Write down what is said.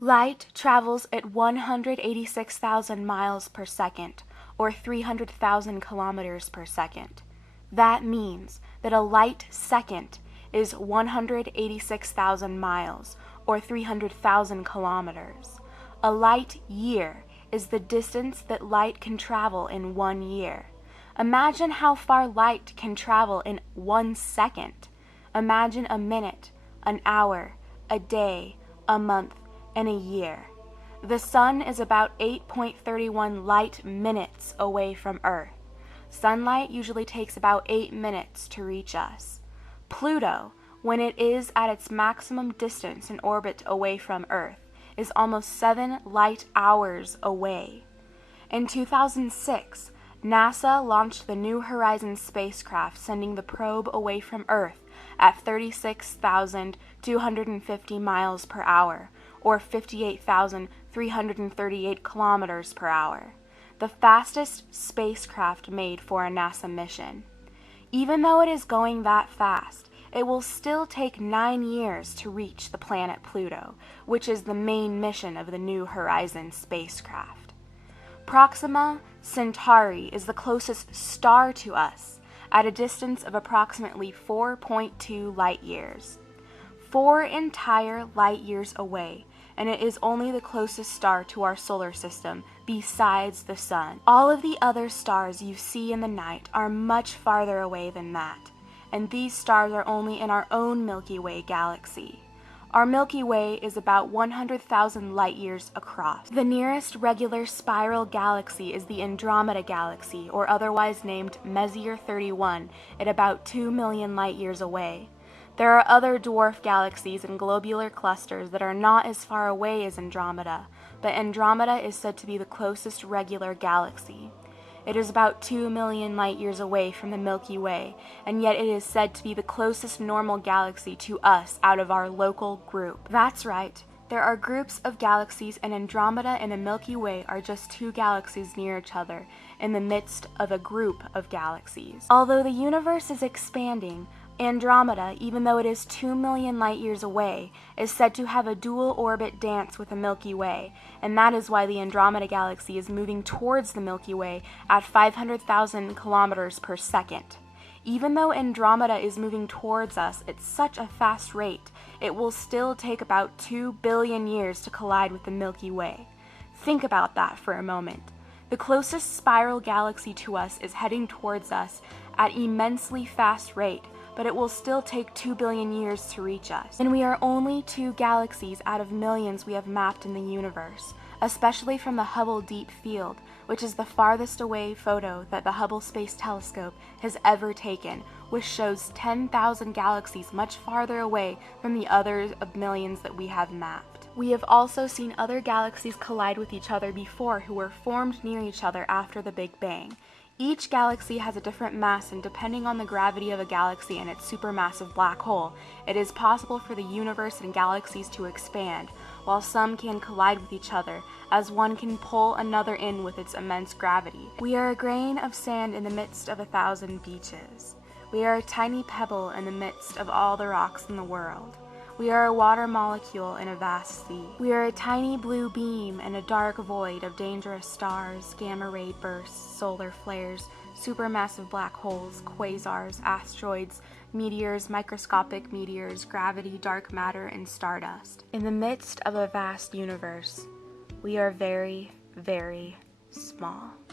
Light travels at 186,000 miles per second, or 300,000 kilometers per second. That means that a light second is 186,000 miles, or 300,000 kilometers. A light year is the distance that light can travel in 1 year. Imagine how far light can travel in 1 second. Imagine a minute, an hour, a day, a month, and a year. The sun is about 8.31 light minutes away from Earth. Sunlight usually takes about 8 minutes to reach us. Pluto, when it is at its maximum distance in orbit away from Earth, is almost 7 light hours away. In 2006, NASA launched the New Horizons spacecraft, sending the probe away from Earth at 36,250 miles per hour, or 58,338 kilometers per hour, the fastest spacecraft made for a NASA mission. Even though it is going that fast, it will still take 9 years to reach the planet Pluto, which is the main mission of the New Horizons spacecraft. Proxima Centauri is the closest star to us, at a distance of approximately 4.2 light years. 4 entire light years away, and it is only the closest star to our solar system besides the sun. All of the other stars you see in the night are much farther away than that, and these stars are only in our own Milky Way galaxy. Our Milky Way is about 100,000 light years across. The nearest regular spiral galaxy is the Andromeda Galaxy, or otherwise named Messier 31, at about 2 million light years away. There are other dwarf galaxies and globular clusters that are not as far away as Andromeda, but Andromeda is said to be the closest regular galaxy. It is about 2 million light years away from the Milky Way, and yet it is said to be the closest normal galaxy to us out of our local group. That's right. There are groups of galaxies, and Andromeda and the Milky Way are just 2 galaxies near each other in the midst of a group of galaxies. Although the universe is expanding, Andromeda, even though it is 2 million light years away, is said to have a dual orbit dance with the Milky Way, and that is why the Andromeda Galaxy is moving towards the Milky Way at 500,000 kilometers per second. Even though Andromeda is moving towards us at such a fast rate, it will still take about 2 billion years to collide with the Milky Way. Think about that for a moment. The closest spiral galaxy to us is heading towards us at immensely fast rate, but it will still take 2 billion years to reach us. And we are only 2 galaxies out of millions we have mapped in the universe, especially from the Hubble Deep Field, which is the farthest away photo that the Hubble Space Telescope has ever taken, which shows 10,000 galaxies much farther away from the others of millions that we have mapped. We have also seen other galaxies collide with each other before who were formed near each other after the Big Bang. Each galaxy has a different mass, and depending on the gravity of a galaxy and its supermassive black hole, it is possible for the universe and galaxies to expand, while some can collide with each other, as one can pull another in with its immense gravity. We are a grain of sand in the midst of 1,000 beaches. We are a tiny pebble in the midst of all the rocks in the world. We are a water molecule in a vast sea. We are a tiny blue beam in a dark void of dangerous stars, gamma-ray bursts, solar flares, supermassive black holes, quasars, asteroids, meteors, microscopic meteors, gravity, dark matter, and stardust. In the midst of a vast universe, we are very, very small.